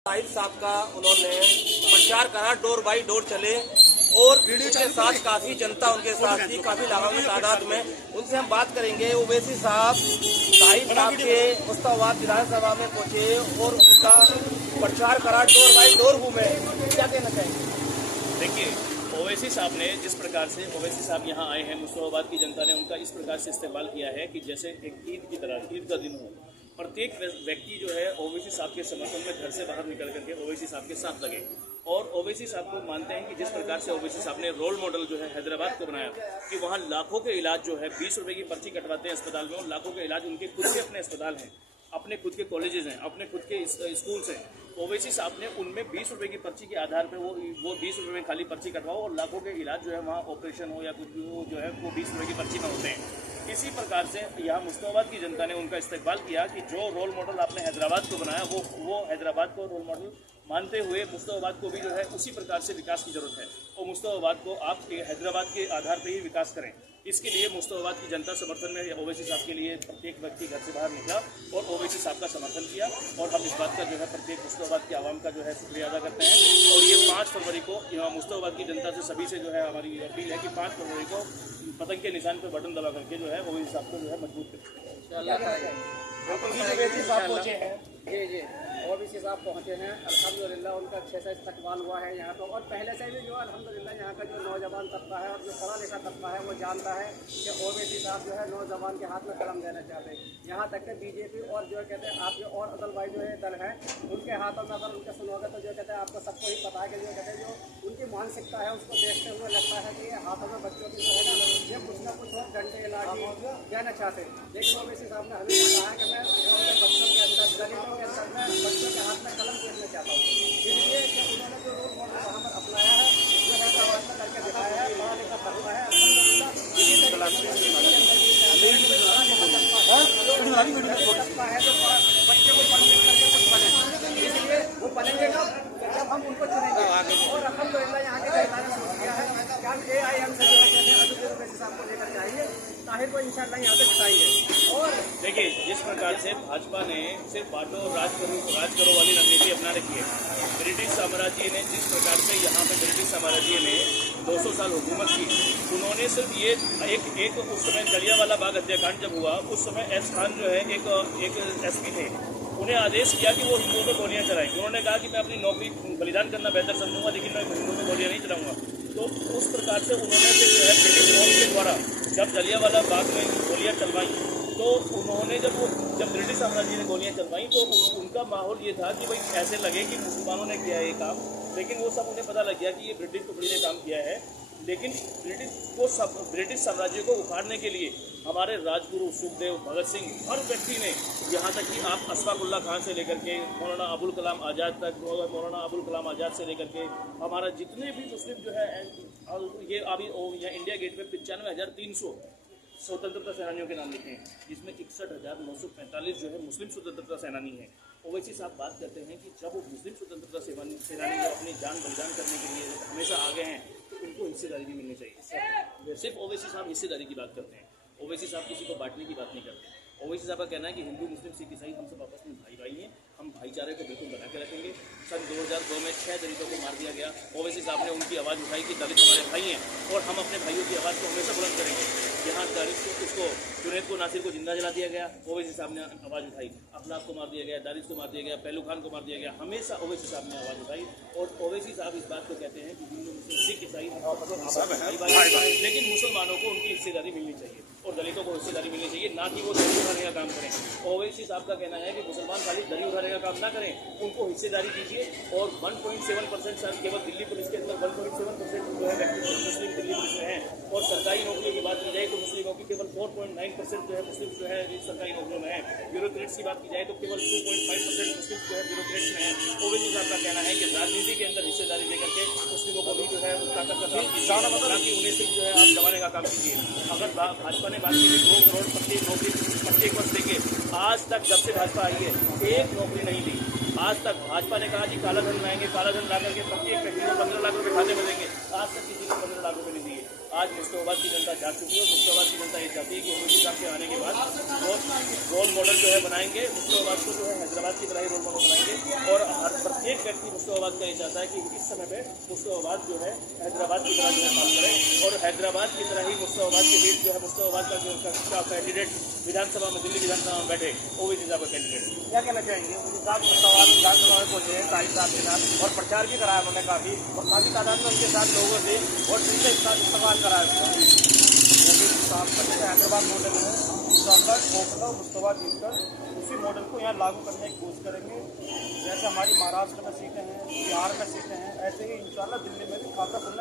साहिब साहब का उन्होंने प्रचार करा, डोर बाई डोर चले और उनके साथ काफी जनता उनके साथ थी, काफी लाखों तादाद में। उनसे हम बात करेंगे। ओवैसी साहब साहिब साहब के मुस्तफाबाद विधानसभा में पहुंचे और उनका प्रचार करा, डोर बाई डोर घूमे। क्या कहना चाहेंगे? देखिए, ओवैसी साहब ने जिस प्रकार से ओवैसी साहब यहाँ आए हैं, मुस्तफाबाद की जनता ने उनका इस प्रकार से इस्तेमाल किया है कि जैसे एक ईद की तरह, ईद का दिन हो। प्रत्येक व्यक्ति जो है ओवैसी साहब के समर्थन में घर से बाहर निकल करके ओवैसी साहब के साथ लगे और ओवैसी साहब को मानते हैं कि जिस प्रकार से ओवैसी साहब ने रोल मॉडल जो है हैदराबाद को बनाया कि वहाँ लाखों के इलाज जो है 20 रुपए की पर्ची कटवाते हैं अस्पताल में और लाखों के इलाज उनके खुद के अपने अस्पताल हैं, अपने खुद के कॉलेजेस हैं, अपने खुद के स्कूल्स हैं। ओवैसी साहब ने उनमें 20 रुपए की पर्ची के आधार पर वो 20 रुपए में खाली पर्ची कटवाओ और लाखों के इलाज जो है वहाँ ऑपरेशन हो या कुछ भी हो जो है वो 20 रुपए की पर्ची में होते हैं। इसी प्रकार से यहाँ मुस्तफाबाद की जनता ने उनका इस्तेमाल किया कि जो रोल मॉडल आपने हैदराबाद को बनाया वो हैदराबाद को रोल मॉडल मानते हुए मुस्तफाबाद को भी जो है उसी प्रकार से विकास की जरूरत है और मुस्तफाबाद को आप हैदराबाद के आधार पर ही विकास करें। इसके लिए मुस्तफाबाद की जनता समर्थन में ओवैसी साहब के लिए प्रत्येक व्यक्ति घर से बाहर निकला और ओवैसी साहब का समर्थन किया और हम इस बात का जो है प्रत्येक मुस्तफाबाद की आवाम का जो है शुक्रिया अदा करते हैं। और ये 5 फरवरी को यहाँ मुस्तफाबाद की जनता से सभी से जो है हमारी अपील है कि 5 फरवरी को पतंग के निशान पर बटन दबा करके जो है ओवैसी साहब को जो है मजबूत करें। जी ओवैसी साहब पहुँचे हैं, अल्हम्दुलिल्लाह उनका अच्छे से इस्तकबाल हुआ है यहाँ पर। और पहले से भी जो अल्हम्दुलिल्लाह यहाँ का जो नौजवान तबका है और जो पढ़ा लिखा तबका है वो जानता है कि ओवैसी साहब जो है नौजवान के हाथ में कलम देना चाहते हैं। यहाँ तक कि बीजेपी और जो कहते हैं आप जो और अदल भाई जो है दल हैं उनके हाथों में अगर उनके सुनोगे तो जो कहते हैं आपको सबको ही पता है कि जो कहते हैं जो उनकी मानसिकता है उसको देखते हुए लगता है कि ये हाथों में बच्चों की जो है ना ये कुछ ना कुछ और डंडे लाठी देना चाहते हैं। लेकिन ओवैसी साहब ने हमें कहा है कि मैं बच्चों के अंदर गरीबों के अंदर में बच्चों के हाथ में कलम देखना चाहता हूँ। इसलिए कि उन्होंने जो रोल मॉडल वहाँ पर अपनाया है जो हैदराबाद में करके दिखाया है, पढ़ा लिखा तबका है अल्हम्दुलिल्लाह इसी तरीके है जो बच्चे को पढ़ लिख करके कुछ बने, इसलिए वो बनेंगे जब हम उनको चुनेंगे। और अल्हम्दुलिल्लाह यहाँ के जनता ने सोच लिया है कि हम AIM से जो है ओवैसी साहब को लेकर जाएंगे, ताहिर को इंशाअल्लाह यहाँ से जिताएंगे। और देखिए, जिस प्रकार से भाजपा ने सिर्फ बांटो राज करो वाली रणनीति अपना रखी है, ब्रिटिश साम्राज्य ने जिस प्रकार से यहाँ पे ब्रिटिश साम्राज्य ने 200 साल हुकूमत की, उन्होंने सिर्फ ये एक उस समय जलियांवाला बाग हत्याकांड जब हुआ उस समय एस खान जो है एक SP थे, उन्हें आदेश किया कि वो हिंदुओं पर गोलियां चलाएं। उन्होंने कहा कि मैं अपनी नौकरी बलिदान करना बेहतर समझूंगा लेकिन मैं हिंदुओं पर गोलियां नहीं चलाऊंगा। तो उस प्रकार से उन्होंने जो है ब्रिटिश कौम के द्वारा जब जलियांवाला बाग में गोलियां चलवाई तो उन्होंने जब ब्रिटिश साम्राज्य ने गोलियां चलवाई तो उनका माहौल ये था कि भाई ऐसे लगे कि मुसलमानों ने किया है ये काम, लेकिन वो सब उन्हें पता लग गया कि ये ब्रिटिश टुकड़ी ने काम किया है। लेकिन ब्रिटिश साम्राज्य को उखाड़ने के लिए हमारे राजगुरु सुखदेव, भगत सिंह, हर व्यक्ति ने, यहाँ तक कि आप अशफाकुल्ला खान से लेकर के मौलाना अबुल कलाम आज़ाद तक, मौलाना अबुल कलाम आज़ाद से लेकर के हमारा जितने भी मुस्लिम जो है ये अभी यहाँ इंडिया गेट पे 95,300 स्वतंत्रता सेनानियों के नाम लिखे हैं, जिसमें 61,945 जो है मुस्लिम स्वतंत्रता सेनानी हैं। ओवैसी साहब बात करते हैं कि जब वो मुस्लिम स्वतंत्रता सेनानी जो अपनी जान बलिदान करने के लिए हमेशा आगे हैं तो उनको हिस्सेदारी भी मिलनी चाहिए। सिर्फ ओवैसी साहब हिस्सेदारी की बात करते हैं, ओवैसी साहब किसी को बांटने की बात नहीं करते। ओवैसी साहब का कहना है कि हिंदू मुस्लिम सिख ईसाई हम सब आपस में भाई हैं, हम भाईचारे को बिल्कुल बना के रखेंगे। सन 2002 में 6 दलितों को मार दिया गया, ओवैसी साहब ने उनकी आवाज़ उठाई कि दलित हमारे भाई हैं और हम अपने भाइयों की आवाज़ को हमेशा बुलंद करेंगे। यहाँ दलित को जुनैद को नासिर को जिंदा जला दिया गया, ओवैसी साहब ने आवाज़ उठाई। अफलाक को मार दिया गया, दारिस को मार दिया गया, पहलू खान को मार दिया गया, हमेशा ओवैसी साहब ने आवाज़ उठाई। और ओवैसी साहब इस बात को कहते हैं कि हिंदू मुस्लिम सिख ईसाई लेकिन मुसलमानों को उनकी हिस्सेदारी मिलनी चाहिए और दलितों को हिस्सेदारी मिलनी चाहिए, ना कि वो दली उठाने का काम करें। ओवैसी साहब का कहना है कि मुसलमान खाली दली उठाने का काम ना करें, उनको हिस्सेदारी दीजिए। और 1.7% शायद केवल दिल्ली पुलिस के अंदर 1.7% जो है व्यक्ति मुस्लिम दिल्ली पुलिस में हैं और सरकारी नौकरियों की बात की जाए तो मुस्लिमों की केवल 4.9% जो है मुस्लिम जो है सरकारी नौकरियों में है। ब्यूरोक्रेट्स की बात की जाए तो केवल 2.5% मुस्लिम जो है ब्यूरोक्रेट्स में है। ओवैसी साहब का कहना है कि राजनीति के अंदर हिस्सेदारी लेकर के मुस्लिमों को भी जो है ताकत का काम कीजिए, ताकि उन्हें सिर्फ जो है आप दबाने का काम कीजिए। अगर भाजपा ने बात की 2 करोड़ प्रत्येक वर्ष देंगे, आज तक जब से भाजपा आई है 1 नौकरी नहीं दी। आज तक भाजपा ने कहा जी काला धन लाएंगे, काला धन ला करके प्रत्येक व्यक्ति को 15 लाख रुपए खाते में देंगे, आज तक किसी को 15 लाख रुपए नहीं दिए। आज मुर्शिदाबाद की जनता जाग चुकी है। मुर्शिदाबाद की जनता ये चाहती है कि ओवैसी साहब के आने के बाद वो रोल मॉडल जो है बनाएंगे, मुर्शिदाबाद को जो है हैदराबाद की तरह ही रोल मॉडल बनाएंगे। और हर प्रत्येक व्यक्ति मुर्शिदाबाद का ये चाहता है कि इस समय पे मुर्शिदाबाद जो है हैदराबाद की तरह जो है काम करे, और हैदराबाद की तरह ही मुर्शिदाबाद के बीच जो है मुर्शिदाबाद का जो कैंडिडेट विधानसभा में, दिल्ली विधानसभा में बैठे, ओवैसी साहब का कैंडिडेट। क्या कहना चाहेंगे? उनके साथ मुर्शिदाबाद विधानसभा में पहुंचे हैं ताहिर साहब के साथ और प्रचार भी कराया उन्होंने काफी, और काफी तादाद में उनके साथ लोगों से और उनके साथ इस्तेमाल कराया। ओवैसी साहब का जैसे हैदराबाद मॉडल है, इंशाअल्लाह मुर्शिदाबाद जीतकर उसी मॉडल को यहाँ लागू करने की कोशिश करेंगे। जैसे हमारी महाराष्ट्र में सीटें हैं, बिहार में सीटें हैं, ऐसे ही इंशाअल्लाह दिल्ली में भी खाता खुलना